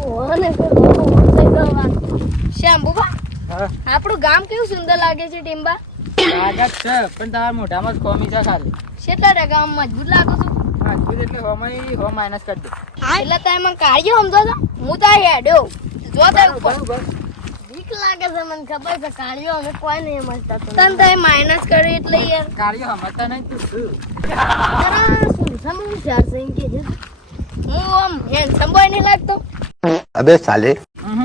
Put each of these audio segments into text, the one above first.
ઓને શ્યામબુબા આપણું ગામ કેવું સુંદર લાગે છે ટીમ્બા. લાગત છે પણ તારા મોઢામાં જ ખોમી છે ખાલી. કેટલા ટકા આમ મજબૂત લાગુ છું? મજબૂત એટલે હોમાઈ હો માઇનસ કરી દે. એટલે તમે મને કાઢ્યો સમજો છો? હું તો હેડ્યો જો તે બીક લાગે છે મને ખબર છે કાઢ્યો અમે કોઈ નહીં સમજતા તને તમે માઇનસ કરી એટલે યાર કાર્યો સમજતા નહીં તું શું વિચાર છે એમ કે હું આમ હેન્ડસમ બોય નહીં લાગતો? अबे साले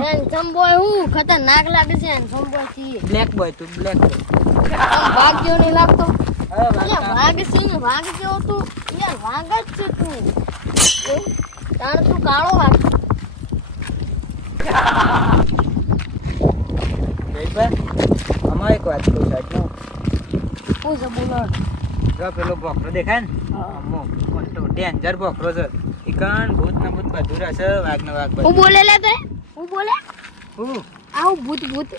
હેન્ડસમ બોય હું ખતરનાક લાગે છે હેન્ડસમ બોય છીએ. બ્લેક બોય તું બ્લેક બોય. આમ વાઘ જેવો નહીં લાગતો? હવે વાઘ સિંહ વાઘ જેવો તું યાર વાઘ જ છે તું. તાર તું કાળો વાઘ. અમારે એક વાત કહું સાહેબ શું છે બોલો? જો પેલો બોકરો દેખાય ને અમો મોટો ડેન્જર બોકરો છે ઈકન ભૂત ને ભૂત બધું રહેશે વાઘ ને વાઘ હું બોલે લે તે હું બોલે હું આવું ભૂત ભૂત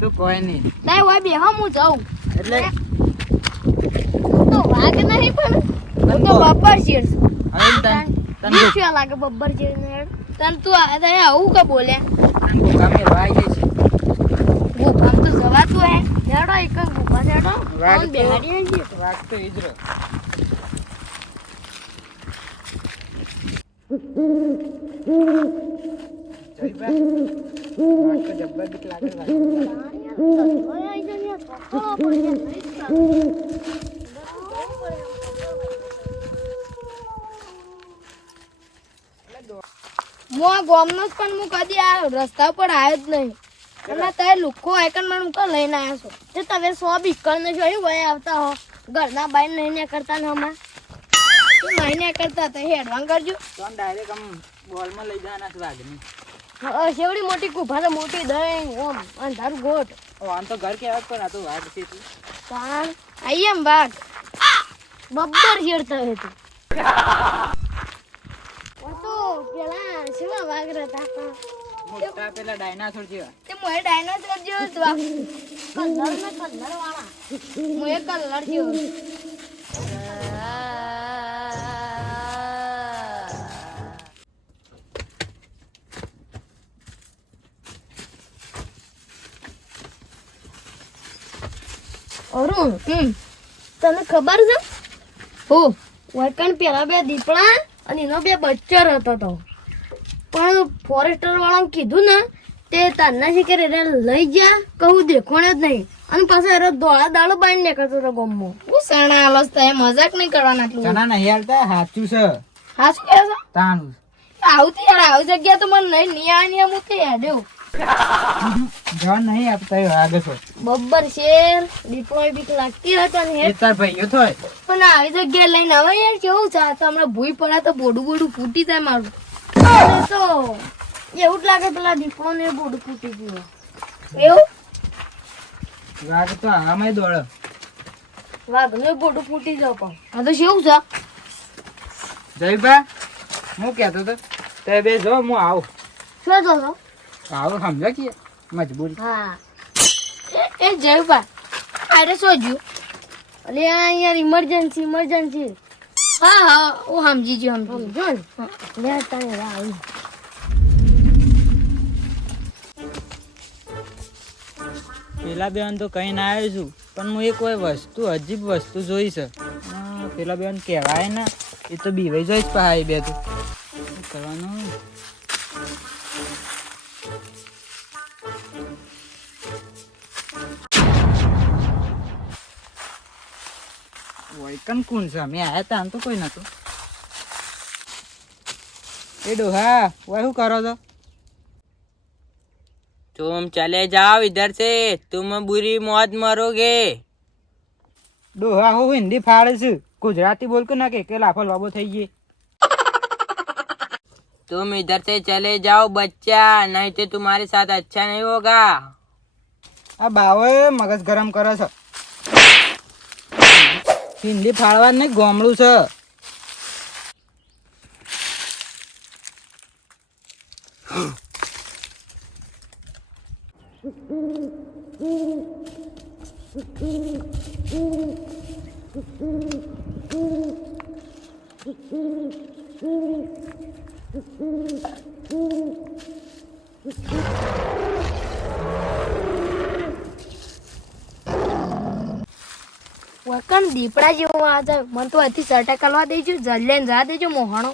તો કોઈ નહીં તાય હોય બે હમ હું જાઉં એટલે તો વાઘ નહીં પણ હું તો બબ્બર શેર છું. હવે તન બીક શું લાગે બબ્બર શેર ને તન તું આવું કે બોલે ભૂકા મેળવા આવી જાય છે ગુફા તો જવાતું હે લેડો એક ગુફા લેડો વાઘ કોણ બેહાડી છે વાઘ તો ઈ જ રહ્યો. જયભાઈ, વાઘ તો જબ્બર બીક લાગે વાઘ. હું આ ગામનો જ પણ હું કદી આ રસ્તા પર આવ્યો જ નહીં. અને તારે લુખો આઈકન મને હું લઈને આવ્યા છો તે તમે 100 બીકર ને જોયું ભાઈ આવતા હો ઘરના બાઈ નહીં ને કરતા ને હમણાં નહીં ને કરતા તો હેડવાન કરજો તો આમ ડાયરેક્ટ આમ બોલમાં લઈ જવાના છે વાઘની. શેવડી મોટી ગુફા તો મોટી દહીં ઓમ અંધારું ગોટ આમ તો ઘર કહેવાય પણ આ તો વાઘ છે તું. તાણ આઈ એમ બાગ બબ્બર શેરતા હે તું તો પેલા શેવા વાઘ રહેતા મોટા પેલા ડાયનાસોર જેવા. તે મોય ડાયનાસોર જેવો જ વાઘ કલર ને કલર વાળા મોય કલર જેવો અરુણ તને ખબર છે હો વાયકણ પેલા બે દીપડા અને એનો બે બચ્ચર હતો તો પણ ફોરેસ્ટર વાળાને કીધું ને તે તારના શિકાર એને લઈ જા કહું દેખોણે જ નહીં અને પાછો એનો ધોળા દાડો બાંધી નીકળતો હતો ગમો હું સણા આલસ તો મજાક નહીં કરવાના તું ચણા નહીં હાલતા સાચું છે હા શું કહે છે તાનું આવતી યાર આવી જગ્યા તો મને નહીં નિયા હું કઈ હેડ્યો જવાન નહીં આપતા એ વાઘ છે બબ્બર શેર દીપડો બીક લાગતી હતો ને એ તાર ભાઈઓ થોય પણ આવી જગ્યાએ લઈને આવે યાર કેવું છે તો હમણાં ભૂઈ પડ્યા તો બોડું ફૂટી જાય મારું તો એવું જ લાગે પેલા દીપડો ને બોડું ફૂટી ગયું એવું વાઘ તો આમાંય દોડે વાઘ નું બોડું ફૂટી જાવ પણ આ તો કેવું છે જયભા હું કહેતો તો તે બે જો હું આવું શું છો આવું સમજો કે મજબૂરી હા એ જયભા અરે સોજ્યું અલે આ યાર ઇમરજન્સી હા હું સમજી ગયો સમજો ને લે તને આવી પેલા બેન તો કઈ ના આવ્યો છું પણ હું એક કોઈ વસ્તુ અજીબ વસ્તુ જોઈ છે પેલા બેન કહેવાય ને એ તો બીવાઈ જોઈશ પહાઈ બે તો શું કરવાનું વૈકન કોણ છે અમે આયા તા આમ તો કોઈ નતું એ ડોહા વય શું કરો છો तुम चले जाओ इधर से तुम बुरी मौत मरोगे ડોહા હું હિન્દી ફાડે છે ગુજરાતી બોલ કે ના કે લાફો લાબો થઈ ગયે तुम इधर से चले जाओ बच्चा नहीं तो तुम्हारे साथ अच्छा नहीं होगा આ બાવે મગજ ગરમ કરે છે હિન્દી ફાડવા નહીં ગોમડું છે વકન દીપડા જેવો આ છે મને તો અહીંથી સટા કરવા દેજો જલ્લે જા દેજો મોહણો.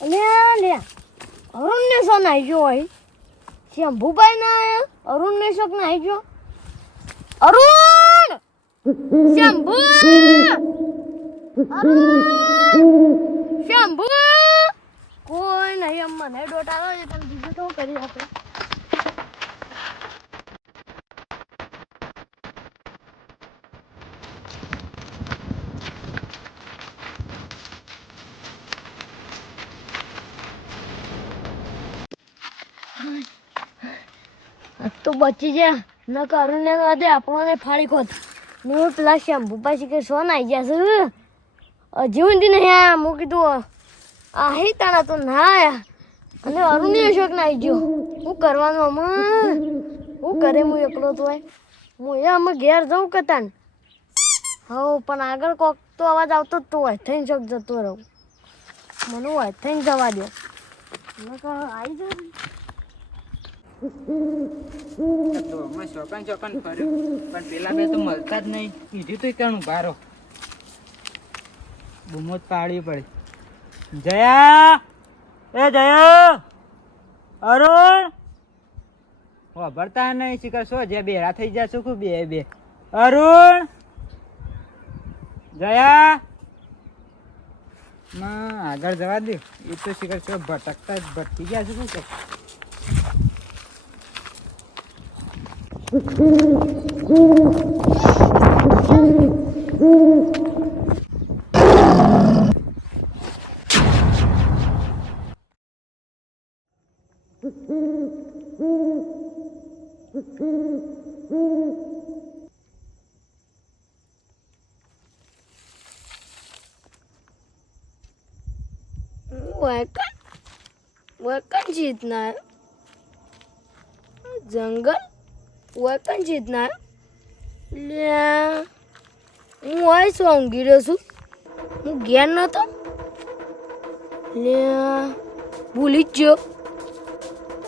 અલ્યા લે અરુણ ને શું નાઈ ગયો હોય શંભુભાઈ ના આયા અરુણ ને શું નાઈ ગયો અરુણ શંભુ શંભુ કોઈ નહીં અમ્મા ને ડોટાડો છે પણ બીજું તો કરી આપણે તો બચી જા ન કરું ને દે આપણને ફાડી ખોત હું પેલા શંભુ પાછી કે સોન આવી ગયા છે હજી ઊંધી નહીં આ હું કીધું આહી તાણા તો ના આયા અને અરુણી અશોક ના આવી ગયો શું કરવાનું અમે શું કરે હું એકલો તો હું એ અમે ઘેર જવું કતા ને હા પણ આગળ કોક તો અવાજ આવતો જ તો હોય થઈને ચોક જતો રહું મને હોય થઈને જવા દો આવી જાય તો હમણાં ચોકન ચોકન ફર્યો પણ પેલા બે તો મળતા જ નહીં. કીધું તું કેનું બારો બૂમો જ પાડવી પડે. જયા એ જયા અરુણ વાપરતા નહીં શીખર શું જે બેરા થઈ જશો ખૂબ બે અરુણ જયા માં આગળ જવા દે એ તો શીખર શું ભટકતા જ ભટકી ગયા છે શું કે वैकन जीतना है जंगल वैकन जीतना है ले હું આવીશ ઊંઘી રહ્યો છું હું ઘેર નતો લે ભૂલી જ ગયો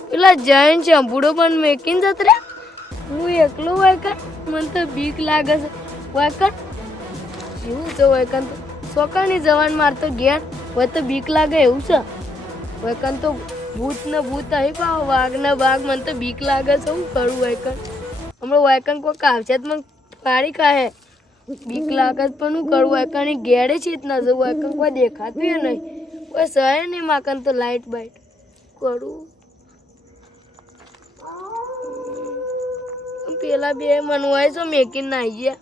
પેલા જૈન ચંપુડો પણ મેકીને જત રે હું એકલો વૈકન મને તો બીક લાગે છે વૈકન એવું છે વૈકન તો સોકાની જવાન મારતો ઘેર હોય તો બીક લાગે એવું છે વૈકન તો ભૂત ને ભૂત અહીં પાવ વાઘ ને વાઘ મને તો બીક લાગે છે હું કરું વૈકન હમણાં વૈકન કોઈ કાવશે તો મને પાડી ખાહે બીક લાગે છે પણ હું કરું વૈકન એ ઘેડે છે જ ના જવું વૈકન કોઈ દેખાતું નહીં કોઈ સહે નહીં માકન તો લાઈટ બાઈટ કરું પેલા બે મન હોય છો મેકીને નાઈ ગયા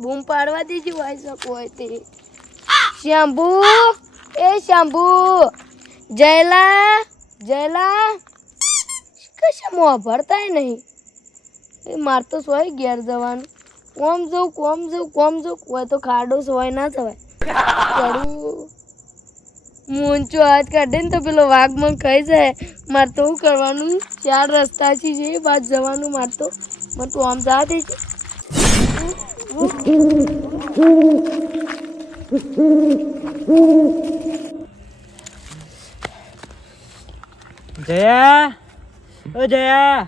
બૂમ પાડવા દીધી હોય શકો હોય તે શંભુ એ શંભુ જયલા જયલા કશામાં ભરતાય નહીં એ માર તો સોય ઘેર જવાનું કોમ જવું હોય તો ખાડો સોય ના થવાય કરું મૂંચો હાથ કાઢે ને તો પેલો વાઘ મને ખાઈ જાય મારે તો શું કરવાનું 4 રસ્તા છે એ બાદ જવાનું મારે તો મને તો આમ જા દે છે જયા ઓ જયા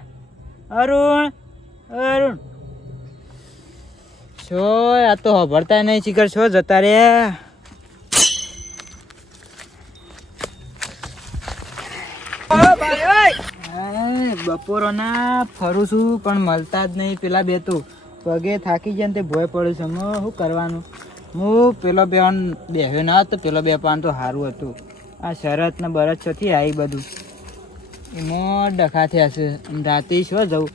અરુણ અરુણ શો આ તો હભરતા નહીં શીખર શો જતા રે બપોરો ના ફરું છું પણ મળતા જ નહીં પેલા બે તો પગે થાકી જાય ને તે ભોય પડ્યું છે શું કરવાનું હું પેલો બે બેહ્યો ના તો પેલો બે પાન તો સારું હતું આ શરત ને બરત છથી આવી બધું એમાં ડખા થયા છે રાતે શું જવું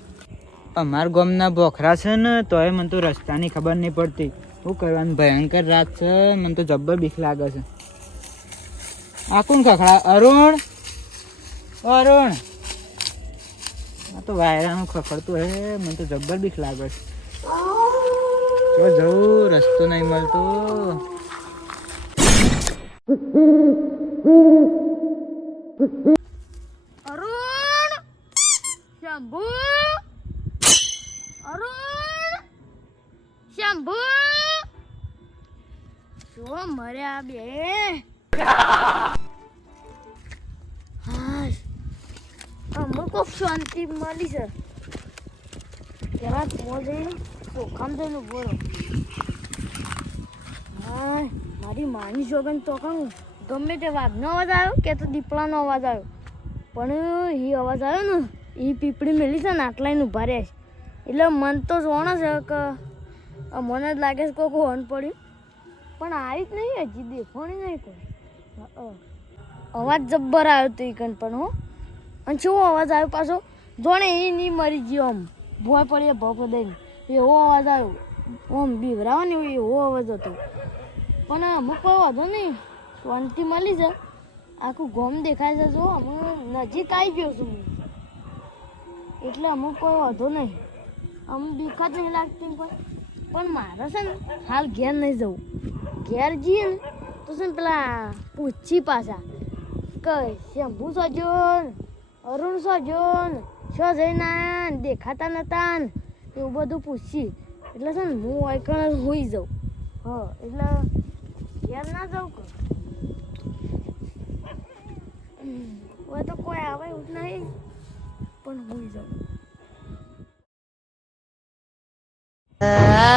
અમારા ગામના બોખરા છે ને તોય મને તો રસ્તાની ખબર નહીં પડતી શું કરવાનું ભયંકર રાત છે મને તો જબ્બર બીક લાગે છે આ કોણ ખખડા અરુણ અરુણ આ તો વાયરાનું ખખડતું હે મને તો જબ્બર બીક લાગે છે જો જવું રસ્તો નહીં મળતો અરુણ શંભુ ઓ મર્યા બે હા અમુક શાંતિ મળી છે પેલા મોજે ચોખામ થઈને બોલો હા મારી માની જોગન તો કહું ગમે તે વાઘનો અવાજ આવ્યો કે તો દીપડાનો અવાજ આવ્યો પણ એ અવાજ આવ્યો ને એ પીપળી મેલી છે ને આટલાઈને ઊભા રહ્યા છે એટલે મન તો જોણે છે કે મને જ લાગે છે કોઈ હોર્ન પડ્યું પણ આવી જ નહીં હજી દેખોણી નહીં કોઈ અવાજ જબ્બર આવ્યો તો એ કણ પણ હો અને શું અવાજ આવ્યો પાછો જોણે એ નહીં મરી ગયો આમ ભોય પડીએ ભોપો દઈને એવો અવાજ આવ્યો આમ બીવરાવો ને એવો અવાજ હતો પણ અમુક કોઈ વાંધો નહીં શાંતિ મળી છે આખું ગોમ દેખાય છે જો અમુક નજીક આવી ગયો છું હું એટલે અમુક કોઈ વાંધો નહીં અમુક બીક જ નહીં લાગતી પણ મારે છે ને હાલ ઘેર નહીં જવું ઘેર જઈએ ને તો છે ને પેલા પૂછી પાછા કે શંભુ સજો અરુણ સજો શો જઈને આયા ને દેખાતા નતા ને એવું બધું પૂછી એટલે છે ને હું એકણ હોઈ જાઉં હા એટલે ઘેર ના જાઉં કે હવે તો કોઈ આવે એવું જ નહીં પણ હોઈ જાઉં Ah